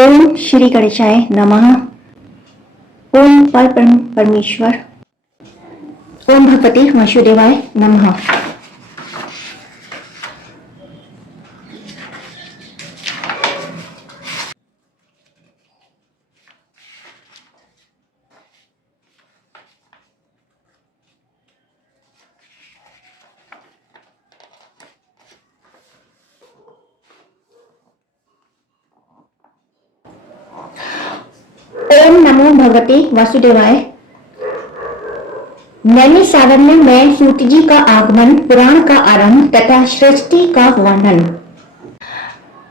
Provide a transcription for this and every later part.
ओम श्री गणेशाय नमः। ओम परम परमेश्वर। ओम भगवते वासुदेवाय नमः। ओम नमो भगवते वासुदेवाय। नैमिषारण्य में सूत जी का आगमन, पुराण का आरंभ तथा सृष्टि का वर्णन।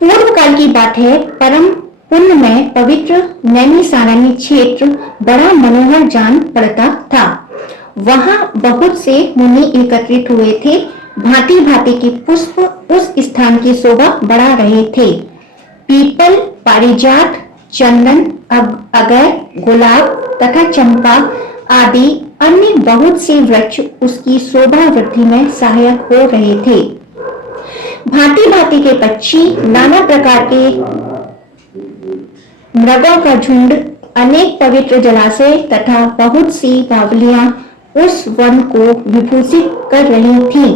पूर्व काल की बात है। परम पुण्य में पवित्र नैमिषारण्य क्षेत्र बड़ा मनोहर जान पड़ता था। वहां बहुत से मुनि एकत्रित हुए थे। भांति भांति के पुष्प उस स्थान की शोभा बढ़ा रहे थे। पीपल, पारिजात, चंदन, अगर, गुलाब तथा चंपा आदि अन्य बहुत से वृक्ष उसकी शोभा वृद्धि में सहायक हो रहे थे। भांति भांति के पक्षी, नाना प्रकार के मृगों का झुंड, अनेक पवित्र जलाशय तथा बहुत सी बावलियां उस वन को विभूषित कर रही थीं।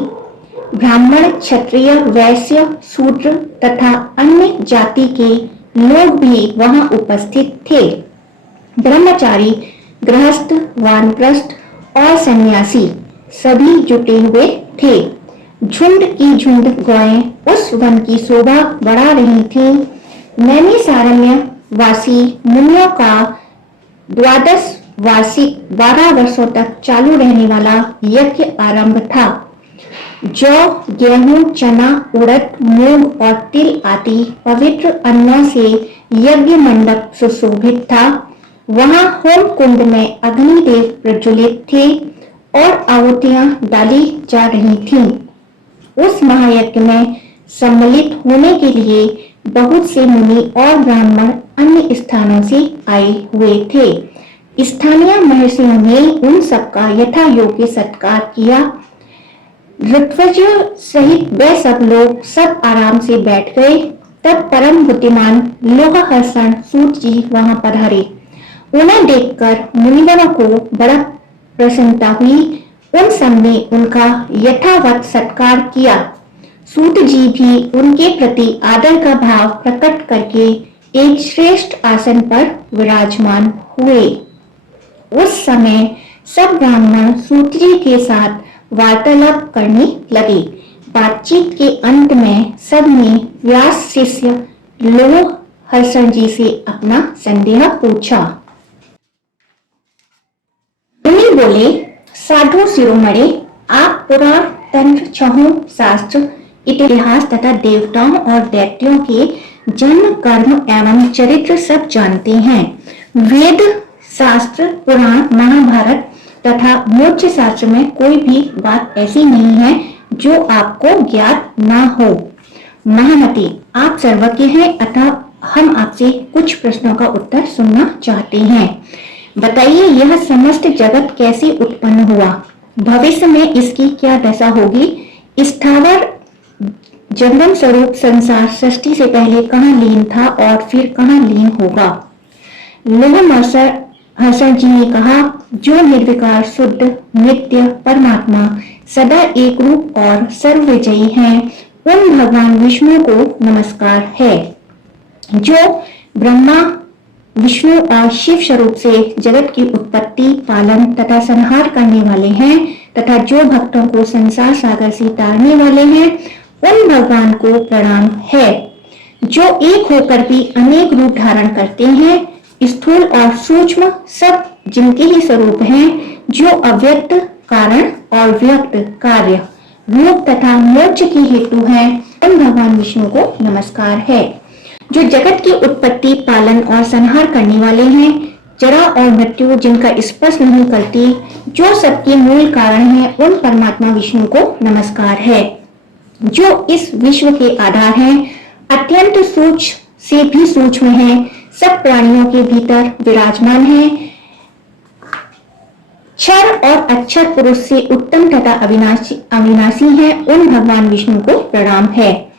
ब्राह्मण, क्षत्रिय, वैश्य, शूद्र तथा अन्य जाति के लोग भी वहां उपस्थित थे। ब्रह्मचारी, गृहस्थ, वानप्रस्थ और सन्यासी सभी जुटे हुए थे। झुंड की झुंड गायें उस वन की शोभा बढ़ा रही थीं। नैमिषारण्य वासी मुनियों का द्वादश वार्षिक 12 वर्षों तक चालू रहने वाला यज्ञ आरंभ था। जौ, गेहूं, चना, उड़द, मूंग और तिल आदि पवित्र अन्नों से यज्ञ मंडप सुशोभित था। वहां होम कुंड में अग्निदेव प्रज्वलित थे और आहुतियां डाली जा रही थीं। उस महायज्ञ में सम्मिलित होने के लिए बहुत से मुनि और ब्राह्मण अन्य स्थानों से आए हुए थे। स्थानीय महर्षियों ने उन सबका यथा योग्य सत्कार किया। ऋत्विज सहित वे सब लोग सब आराम से बैठ गए। तब परम बुद्धिमान लोहहर्षण सूत जी वहां पधारे। उन्हें देखकर मुनिगणों को बड़ा प्रसन्नता हुई। उन सबने उनका यथावत सत्कार किया। सूत जी भी उनके प्रति आदर का भाव प्रकट करके एक श्रेष्ठ आसन पर विराजमान हुए। उस समय सब ब्राह्मण सूत जी के साथ वार्तालाप करने लगे। बातचीत के अंत में सबने व्यास शिष्य लोहहर्षण जी से अपना संदेह पूछा। मुनि बोले, साधु शिरोमणि, आप पुराण, तंत्र, छहों शास्त्र, इतिहास तथा देवताओं और दैत्यों के जन्म, कर्म एवं चरित्र सब जानते हैं। वेद शास्त्र, पुराण, महाभारत तथा मोक्ष शास्त्र में कोई भी बात ऐसी नहीं है जो आपको ज्ञात ना हो। महामती, आप सर्वज्ञ हैं, अतः हम आपसे कुछ प्रश्नों का उत्तर सुनना चाहते हैं। बताइए, यह समस्त जगत कैसे उत्पन्न हुआ? भविष्य में इसकी क्या दशा होगी? स्थावर जंगम स्वरूप संसार सृष्टि से पहले कहाँ लीन था और फिर कहाँ लीन होगा? लोहहर्षण जी ने कहा, जो निर्विकार, शुद्ध, नित्य परमात्मा सदा एक रूप और सर्वविजयी हैं, उन भगवान विष्णु को नमस्कार है। जो ब्रह्मा, विष्णु और शिव स्वरूप से जगत की उत्पत्ति, पालन तथा संहार करने वाले हैं तथा जो भक्तों को संसार सागर से तारने वाले हैं, उन भगवान को प्रणाम है। जो एक होकर भी अनेक रूप धारण करते हैं, स्थूल और सूक्ष्म सब जिनके ही स्वरूप हैं, जो अव्यक्त कारण और व्यक्त कार्य रूप तथा मोक्ष की हेतु हैं, उन भगवान विष्णु को नमस्कार है। जो जगत की उत्पत्ति, पालन और संहार करने वाले हैं, जरा और मृत्यु जिनका स्पर्श नहीं करती, जो सबके मूल कारण है, उन परमात्मा विष्णु को नमस्कार है। जो इस विश्व के आधार हैं, अत्यंत सूक्ष्म से भी सूक्ष्म हैं, सब प्राणियों के भीतर विराजमान हैं, क्षर और अक्षर पुरुष से उत्तम तथा अविनाशी हैं, उन भगवान विष्णु को प्रणाम है।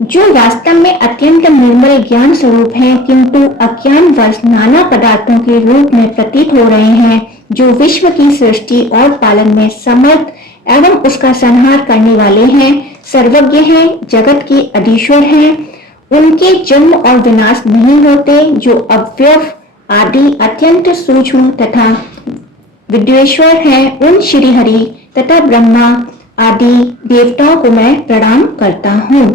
जो वास्तव में अत्यंत निर्मल ज्ञान स्वरूप हैं, किंतु अज्ञानवश नाना पदार्थों के रूप में प्रतीत हो रहे हैं, जो विश्व की सृष्टि और पालन में समर्थ एवं उसका संहार करने वाले हैं, सर्वज्ञ हैं, जगत के अधीश्वर हैं, उनके जन्म और विनाश नहीं होते, जो अव्यय आदि अत्यंत सूक्ष्म तथा विद्वेश्वर हैं, उन श्री हरि तथा ब्रह्मा आदि देवताओं को मैं प्रणाम करता हूँ।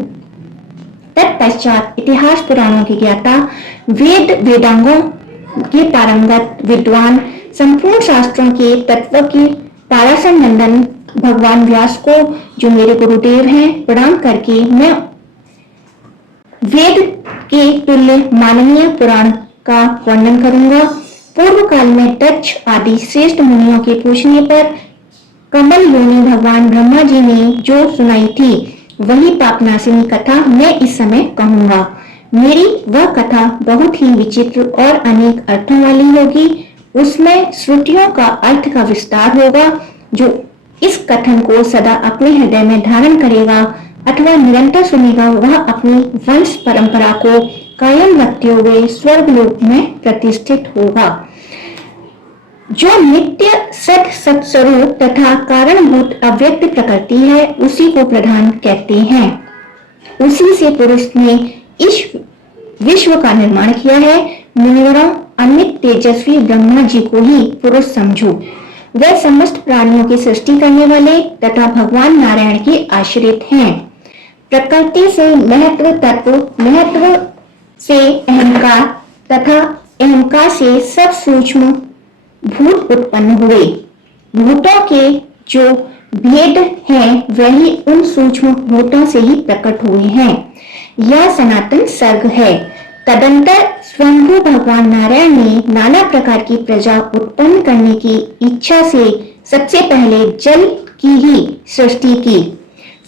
तत्पश्चात इतिहास पुराणों की ज्ञाता, वेद वेदांगों के पारंगत विद्वान, संपूर्ण शास्त्रों के तत्वज्ञ पाराशर नंदन भगवान व्यास को, जो मेरे गुरुदेव हैं, प्रणाम करके मैं वेद के तुल्य माननीय पुराण का वर्णन करूंगा। पूर्व काल में दक्ष आदि श्रेष्ठ मुनियों के पूछने पर कमल योनि भगवान ब्रह्मा जी ने जो सुनाई थी, वही पापनाशिनी कथा मैं इस समय कहूंगा। मेरी वह कथा बहुत ही विचित्र और अनेक अर्थों वाली होगी। उसमें श्रुतियों का अर्थ का विस्तार होगा। जो इस कथन को सदा अपने हृदय में धारण करेगा अथवा निरंतर सुनेगा, वह अपनी वंश परंपरा को कायम रखते हुए स्वर्गलोक में प्रतिष्ठित होगा। जो नित्य सत सत्स्वरूप तथा कारणभूत अव्यक्त प्रकृति है, उसी को प्रधान कहते हैं। उसी से पुरुष ने इस विश्व का निर्माण किया है। मुनिवरों, अमित तेजस्वी ब्रह्मा जी को ही पुरुष समझो। वे समस्त प्राणियों की सृष्टि करने वाले तथा भगवान नारायण के आश्रित हैं। प्रकृति से महत्व तत्व, महत्व से अहंकार तथा अहंकार से सब सूक्ष्म भूत उत्पन्न हुए। भूतों के जो भेद हैं, वही उन सूक्ष्म भूतों से ही प्रकट हुए हैं। यह सनातन सर्ग है। तदंतर स्वयंभू भगवान नारायण ने नाना प्रकार की प्रजा उत्पन्न करने की इच्छा से सबसे पहले जल की ही सृष्टि की।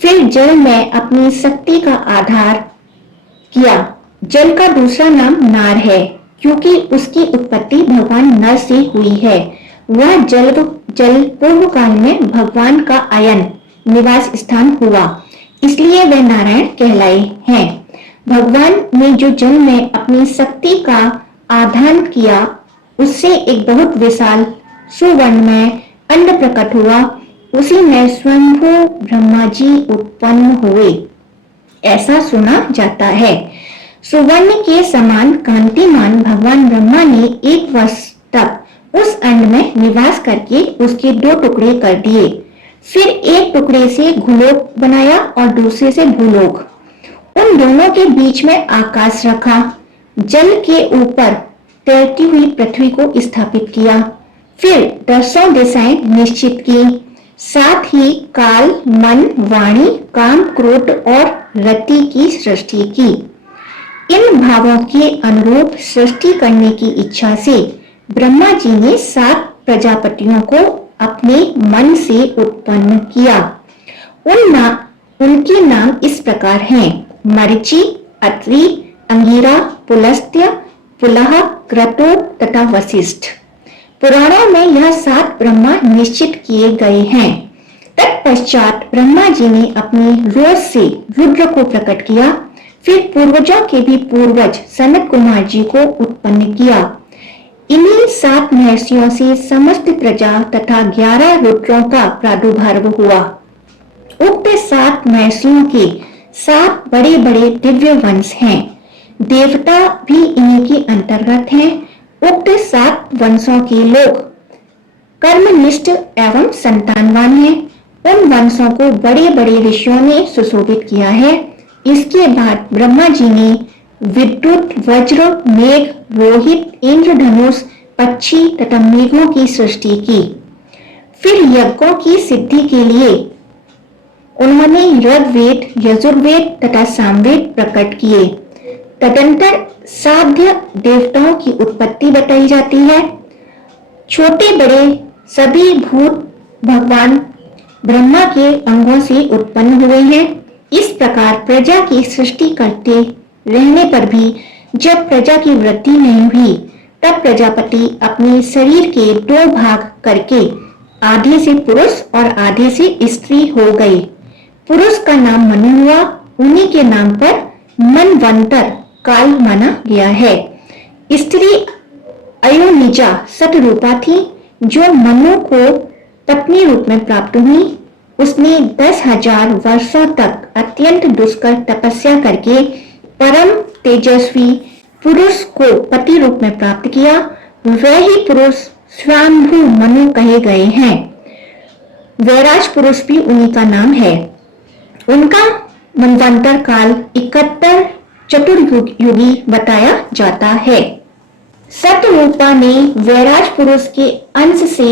फिर जल में अपनी शक्ति का आधार किया। जल का दूसरा नाम नार है, क्योंकि उसकी उत्पत्ति भगवान नर से हुई है। वह जल पूर्व काल में भगवान का आयन निवास स्थान हुआ, इसलिए वे नारायण कहलाए हैं। भगवान ने जो जल में अपनी शक्ति का आधान किया, उससे एक बहुत विशाल सुवर्ण में अंड प्रकट हुआ। उसी में स्वयंभू ब्रह्मा जी उत्पन्न हुए, ऐसा सुना जाता है। सुवर्ण के समान कांतिमान भगवान ब्रह्मा ने 1 वर्ष तक उस अंड में निवास करके उसके 2 टुकड़े कर दिए। फिर एक टुकड़े से घुलोक बनाया और दूसरे से भूलोक। उन दोनों के बीच में आकाश रखा। जल के ऊपर तैरती हुई पृथ्वी को स्थापित किया। फिर 10 दिशाएं निश्चित की। साथ ही काल, मन, वाणी, काम, क्रोध और रति की सृष्टि की। इन भावों के अनुरूप सृष्टि करने की इच्छा से ब्रह्मा जी ने 7 प्रजापतियों को अपने मन से उत्पन्न किया। उनके नाम इस प्रकार हैं: मरीचि, अत्रि, अंगिरा, पुलस्त्य, पुलह, क्रतु तथा वशिष्ठ। पुराणों में यह 7 ब्रह्मा निश्चित किए गए हैं। तत्पश्चात ब्रह्मा जी ने अपनी रोज से रुद्र को प्रकट किया। फिर पूर्वजों के भी पूर्वज सनत कुमार जी को उत्पन्न किया। इन्हीं 7 महर्षियों से समस्त प्रजा तथा 11 रुद्रों का प्रादुर्भाव हुआ। उक्त 7 महर्षियों के 7 बड़े बड़े दिव्य वंश हैं। देवता भी इन्हीं के अंतर्गत हैं। उक्त 7 वंशों के लोग कर्मनिष्ठ एवं संतानवान हैं। उन वंशों को बड़े बड़े ऋषियों ने सुशोभित किया है। इसके बाद ब्रह्मा जी ने विद्युत, वज्र, मेघ, रोहित, इंद्रधनुष, पक्षी तथा मेघों की सृष्टि की। फिर यज्ञों की सिद्धि के लिए उन्होंने ऋग्वेद, यजुर्वेद तथा सामवेद प्रकट किए। तदंतर साध्य देवताओं की उत्पत्ति बताई जाती है। छोटे बड़े सभी भूत भगवान ब्रह्मा के अंगों से उत्पन्न हुए हैं। इस प्रकार प्रजा की सृष्टि करते रहने पर भी जब प्रजा की वृद्धि नहीं हुई, तब प्रजापति अपने शरीर के 2 भाग करके आधे से पुरुष और आधे से स्त्री हो गए। पुरुष का नाम मनु हुआ। उन्हीं के नाम पर मनवंतर काल माना गया है। स्त्री अयोनिजा सतरूपा थी जो मनु को पत्नी रूप में प्राप्त हुई। उसने 10,000 वर्षों तक अत्यंत दुष्कर तपस्या करके परम तेजस्वी पुरुष को पति रूप में प्राप्त किया। वह ही पुरुष स्वयंभू मनु कहे गए हैं। वैराज पुरुष भी उन्हीं का नाम है। उनका मनवंतर काल 71 चतुर्युगी बताया जाता है। सतरूपा ने वैराज पुरुष के अंश से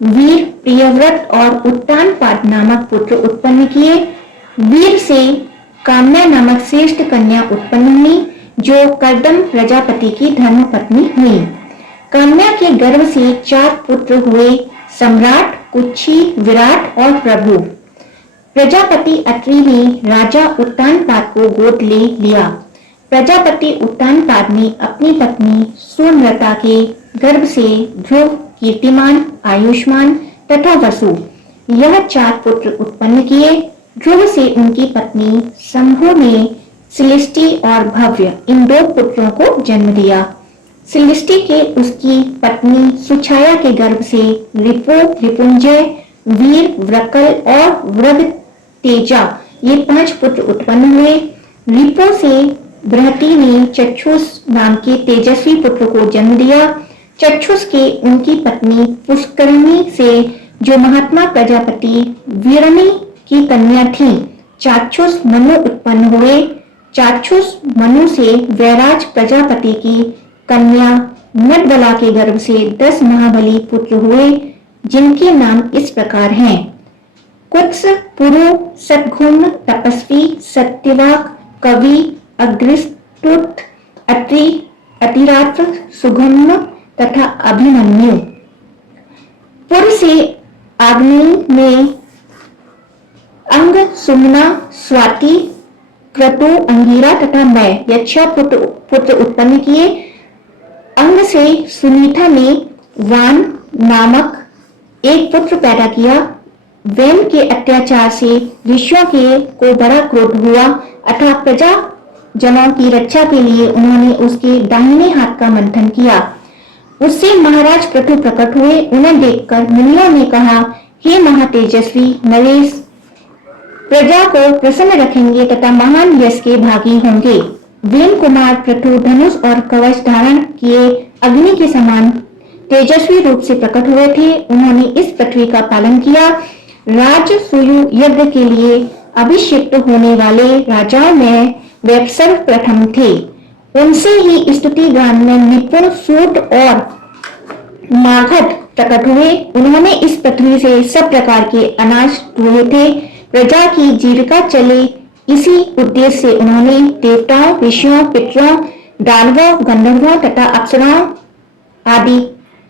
वीर, प्रियव्रत और उत्तानपाद नामक पुत्र उत्पन्न किए। वीर से काम्या नामक श्रेष्ठ कन्या उत्पन्न हुई जो कर्दम प्रजापति की धर्मपत्नी हुई। काम्या के गर्भ से 4 पुत्र हुए, सम्राट, कुक्षी, विराट और प्रभु। प्रजापति अत्रि ने राजा उत्तानपाद को गोद ले लिया। प्रजापति उत्तानपाद ने अपनी पत्नी सुमृता के गर्भ से ध्रुव, कीर्तिमान, आयुष्मान तथा वसु यह 4 पुत्र उत्पन्न किए। ध्रुव से उनकी पत्नी शंभु ने सिलिष्टि और भव्य इन 2 पुत्रों को जन्म दिया। सिलिष्टि के उसकी पत्नी सुछाया के गर्भ से रिपु, रिपुंजय, वीर, व्रकल और वृग तेजा ये 5 पुत्र उत्पन्न हुए। रिपु से बृहति ने चक्षुष नाम के तेजस्वी पुत्र को जन्म दिया। चक्षुष के उनकी पत्नी पुष्करणी से जो महात्मा प्रजापति वीरणी की कन्या थी चाक्षुष मनु उत्पन्न हुए। चाक्षुष मनु से वैराज प्रजापति की कन्या नटबला के गर्भ से 10 महाबली पुत्र हुए जिनके नाम इस प्रकार हैं। कुत्स, पुरु, सतघुम्न, तपस्वी, सत्यवाक, कवि, अग्रिष्टुत, अत्रि, अतिरात्र, सुगम्न तथा अभिमन्यु। पुर से आग्नेय में अंग, सुमना, स्वाति, क्रतु, अंगिरा तथा मैं यह 6 पुत्र उत्पन्न किए। अंग से सुनीता ने वान नामक एक पुत्र पैदा किया। वैन के अत्याचार से ऋषियों को बड़ा क्रोध हुआ अतः प्रजा जनों की रक्षा के लिए उन्होंने उसके दाहिने हाथ का मंथन किया। उससे महाराज पृथु प्रकट हुए। उन्हें देखकर मुनियों ने कहा, हे महातेजस्वी नरेश, प्रजा को प्रसन्न रखेंगे तथा महान यश के भागी होंगे। वेन कुमार पृथु धनुष और कवच धारण किए अग्नि के समान तेजस्वी रूप से प्रकट हुए थे। उन्होंने इस पृथ्वी का पालन किया। राजसूय यज्ञ के लिए अभिषिक्त होने वाले राजाओं में वे सर्वप्रथम थे। उनसे ही स्तुति गान में निपुण सूत और मागध प्रकट हुए। उन्होंने इस पृथ्वी से सब प्रकार के अनाज ढूंढे थे। प्रजा की जीविका चले इसी उद्देश्य से उन्होंने देवताओं, ऋषियों, पितरों, दानवों, गंधर्वों तथा अप्सराओं आदि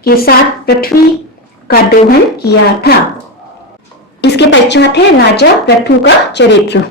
के साथ पृथ्वी का दोहन किया था। इसके पश्चात है राजा पृथु का चरित्र।